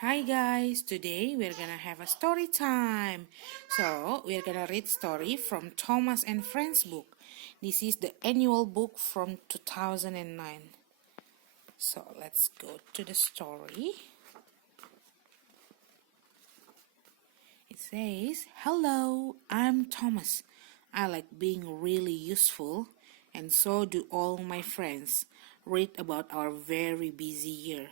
Hi guys, today we're gonna have a story time. So we're gonna read story from Thomas and Friends book. This is the annual book from 2009. So let's go to the story. It says, "Hello, I'm Thomas. I like being really useful, and so do all my friends. Read about our very busy year."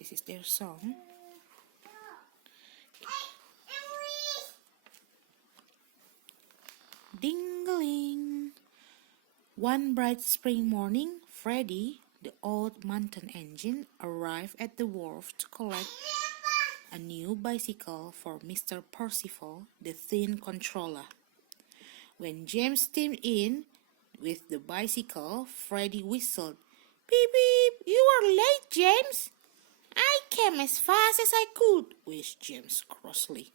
This is their song. Ding-a-ling. One bright spring morning, Freddie, the old mountain engine, arrived at the wharf to collect a new bicycle for Mr. Percival, the thin controller. When James steamed in with the bicycle, Freddie whistled. "Beep beep, you are late, James." "I came as fast as I could," wished James crossly.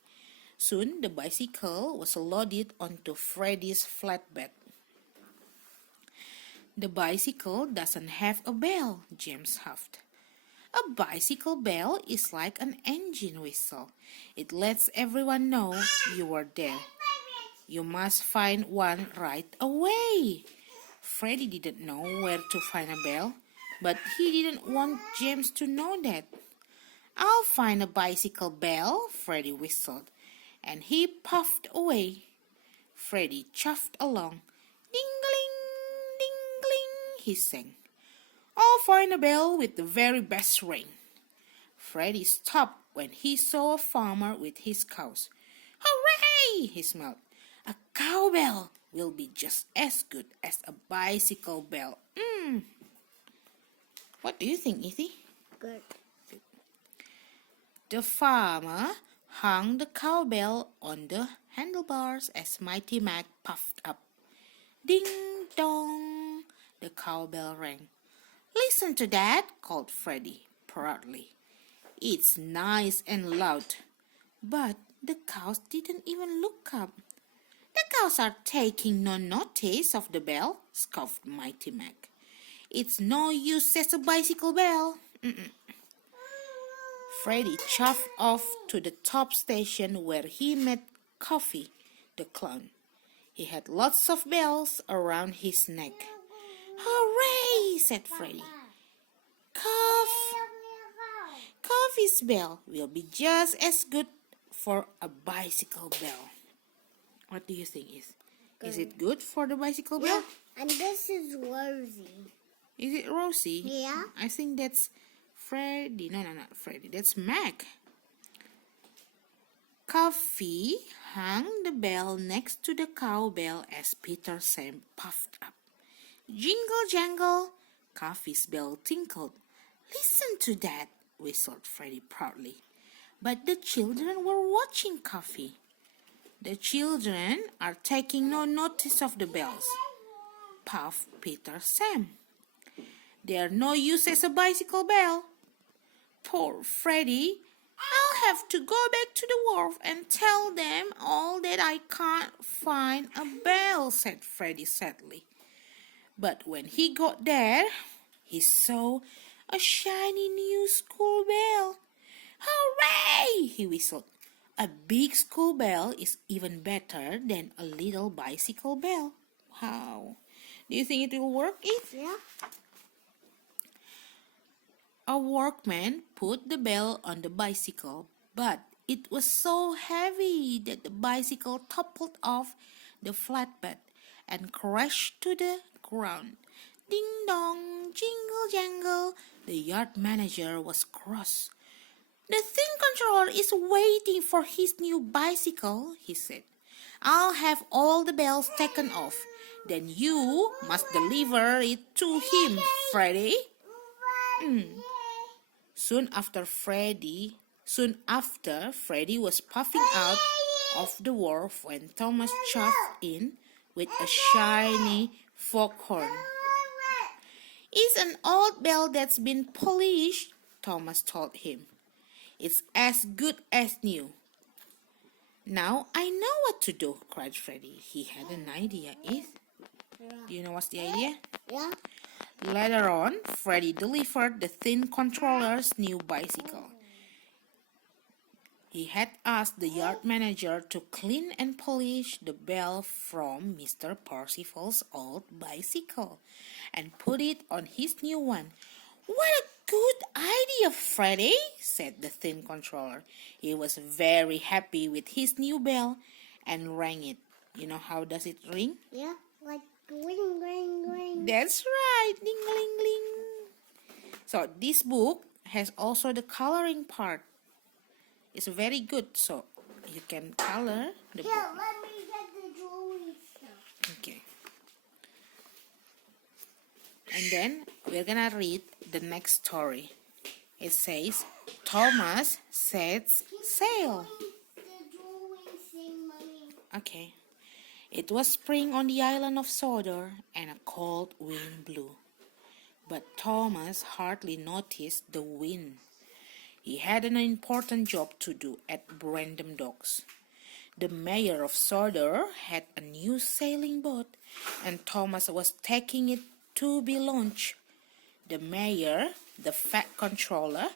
Soon the bicycle was loaded onto Freddie's flatbed. "The bicycle doesn't have a bell," James huffed. "A bicycle bell is like an engine whistle. It lets everyone know you are there. You must find one right away." Freddie didn't know where to find a bell, but he didn't want James to know that. "I'll find a bicycle bell," Freddie whistled, and he puffed away. Freddie chuffed along. "Ding-a-ling, ding-a-ling," he sang. "I'll find a bell with the very best ring." Freddie stopped when he saw a farmer with his cows. "Hooray!" he smiled. "A cowbell will be just as good as a bicycle bell." What do you think, Ethy? Good. The farmer hung the cowbell on the handlebars as Mighty Mac puffed up. Ding dong! The cowbell rang. "Listen to that," called Freddie proudly. "It's nice and loud." But the cows didn't even look up. "The cows are taking no notice of the bell," scoffed Mighty Mac. "It's no use as a bicycle bell." Freddie chuffed off to the top station where he met Coffee, the clown. He had lots of bells around his neck. "Hooray!" said Freddie. Coffee's bell will be just as good for a bicycle bell." What do you think is? Is it good for the bicycle bell? Yeah, and this is Rosie. Is it Rosie? Yeah. I think that's Freddie. No, not Freddie. That's Mac. Coffee hung the bell next to the cowbell as Peter Sam puffed up. Jingle jangle, Coffee's bell tinkled. "Listen to that," whistled Freddie proudly. But the children were watching Coffee. "The children are taking no notice of the bells," puffed Peter Sam. "They're no use as a bicycle bell." "Poor Freddie. I'll have to go back to the wharf and tell them all that I can't find a bell," said Freddie sadly. But when he got there, he saw a shiny new school bell. "Hooray!" he whistled. "A big school bell is even better than a little bicycle bell." Wow. Do you think it will work, Eve? Yeah. A workman put the bell on the bicycle, but it was so heavy that the bicycle toppled off the flatbed and crashed to the ground. Ding dong, jingle jangle, the yard manager was cross. "The thin controller is waiting for his new bicycle," he said. "I'll have all the bells taken off. Then you must deliver it to him, Freddie." Soon after, Freddie was puffing out of the wharf when Thomas chuffed in with a shiny foghorn. "It's an old bell that's been polished," Thomas told him. "It's as good as new." "Now I know what to do," cried Freddie. He had an idea. Do you know what's the idea? Yeah. Later on, Freddie delivered the thin controller's new bicycle. He had asked the yard manager to clean and polish the bell from Mr. Percival's old bicycle and put it on his new one. "What a good idea, Freddie," said the thin controller. He was very happy with his new bell and rang it. You know how does it ring? Yeah, like ring, ring, ring. That's right, ding, ling, ling. So this book has also the coloring part. It's very good, so you can color the Here, book. let me get the drawing stuff. Okay. And then we're gonna read the next story. It says, Thomas sets sail. The drawing thing, Mommy. Okay. It was spring on the island of Sodor, and a cold wind blew. But Thomas hardly noticed the wind. He had an important job to do at Brendam Docks. The mayor of Sodor had a new sailing boat, and Thomas was taking it to be launched. The mayor, the fat controller,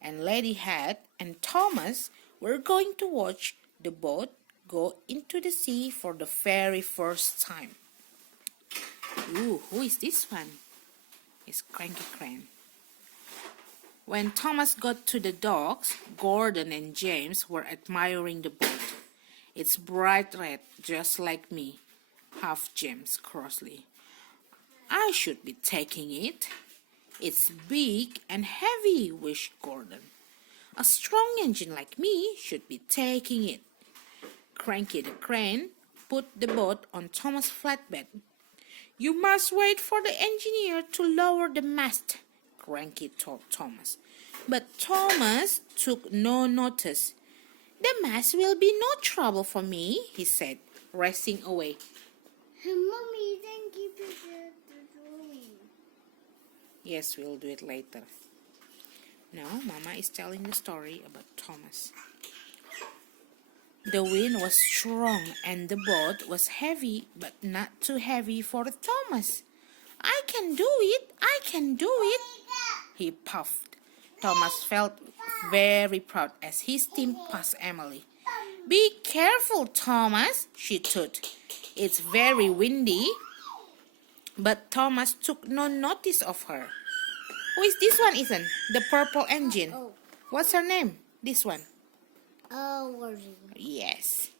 and Lady Hat and Thomas were going to watch the boat go into the sea for the very first time. Ooh, who is this one? It's Cranky Crane. When Thomas got to the docks, Gordon and James were admiring the boat. "It's bright red, just like me," huffed James crossly. "I should be taking it." "It's big and heavy," wished Gordon. "A strong engine like me should be taking it." Cranky the Crane put the boat on Thomas' flatbed. "You must wait for the engineer to lower the mast," Cranky told Thomas. But Thomas took no notice. "The mast will be no trouble for me," he said, racing away. Mommy, then give me the drawing. Yes, we'll do it later. Now, Mama is telling the story about Thomas. The wind was strong and the boat was heavy, but not too heavy for Thomas. "I can do it, I can do it," he puffed. Thomas felt very proud as he steamed past Emily. "Be careful, Thomas," she tooted. "It's very windy." But Thomas took no notice of her. "Who is this one, Ethan? The purple engine. Oh. What's her name? This one." Rosie. Yes.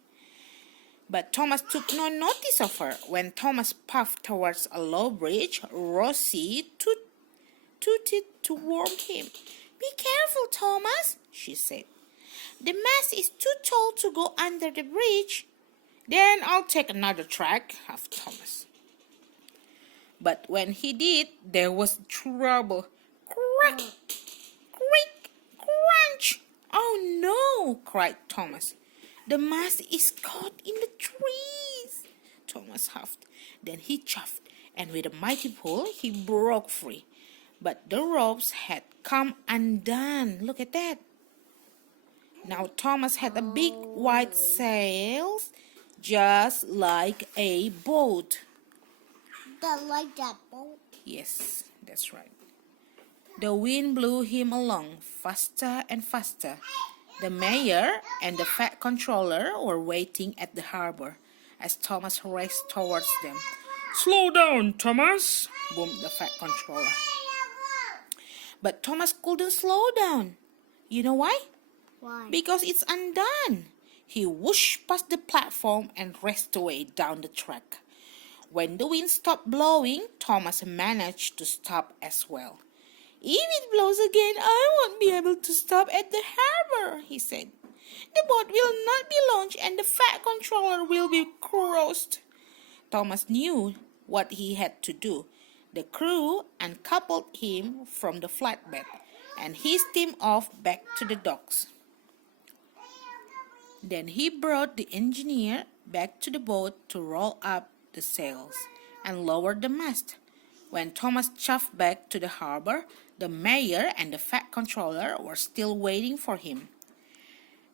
But Thomas took no notice of her. When Thomas puffed towards a low bridge, Rosie tooted to warn him. "Be careful, Thomas," she said. "The mast is too tall to go under the bridge." "Then I'll take another track," huffed Thomas. But when he did, there was trouble. Crack! Creak! Crunch! "Oh no!" cried Thomas. "The mast is caught in the trees." Thomas huffed. Then he chuffed, and with a mighty pull, he broke free. But the ropes had come undone. Look at that. Now Thomas had a big white sail, just like a boat. Like that boat. Yes, that's right. The wind blew him along faster and faster. The mayor and the fat controller were waiting at the harbor as Thomas raced towards them. "Slow down, Thomas," boomed the fat controller. But Thomas couldn't slow down. You know why? Why? Because it's undone. He whooshed past the platform and raced away down the track. When the wind stopped blowing, Thomas managed to stop as well. "If it blows again, I won't be able to stop at the harbor," he said. "The boat will not be launched and the fat controller will be crushed." Thomas knew what he had to do. The crew uncoupled him from the flatbed, and he steamed off back to the docks. Then he brought the engineer back to the boat to roll up the sails and lower the mast. When Thomas chuffed back to the harbor, the mayor and the fat controller were still waiting for him.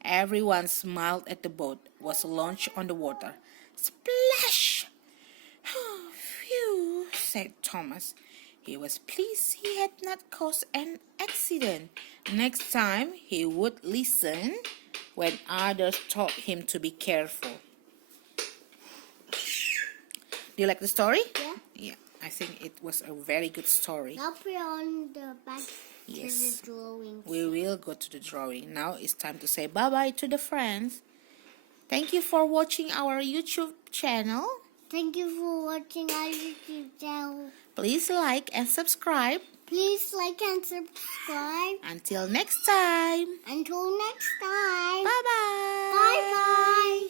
Everyone smiled as the boat was launched on the water. "Splash!" "Oh, phew," said Thomas. He was pleased he had not caused an accident. Next time, he would listen when others told him to be careful. Do you like the story? Yeah. Yeah, I think it was a very good story. Now put on the back Yes. to the drawing. We will go to the drawing. Now it's time to say bye-bye to the friends. Thank you for watching our YouTube channel. Thank you for watching our YouTube channel. Please like and subscribe. Please like and subscribe. Until next time. Until next time. Bye-bye. Bye-bye.